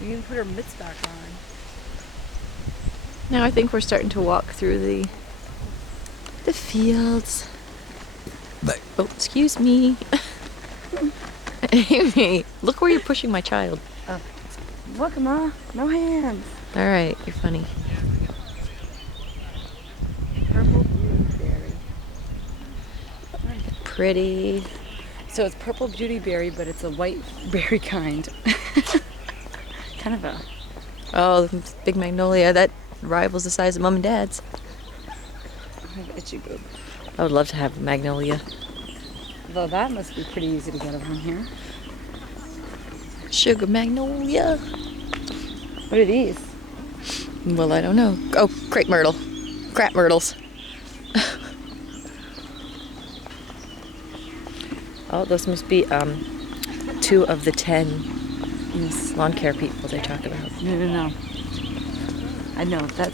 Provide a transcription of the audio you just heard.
You can put her mitts back on. Now I think we're starting to walk through the fields. Oh, excuse me. Amy, look where you're pushing my child. Oh. Look, Ma. No hands. All right, you're funny. Purple beautyberry. Pretty. So it's purple beautyberry, but it's a white berry kind. Kind of a... Oh, the big magnolia. That rivals the size of Mom and Dad's. I have itchy boob. I would love to have a magnolia. Though that must be pretty easy to get around here. Sugar magnolia. What are these? Well, I don't know. Oh, crepe myrtle. Crap myrtles. Oh, those must be 2 of the 10 lawn care people they talk about. No. I know. That's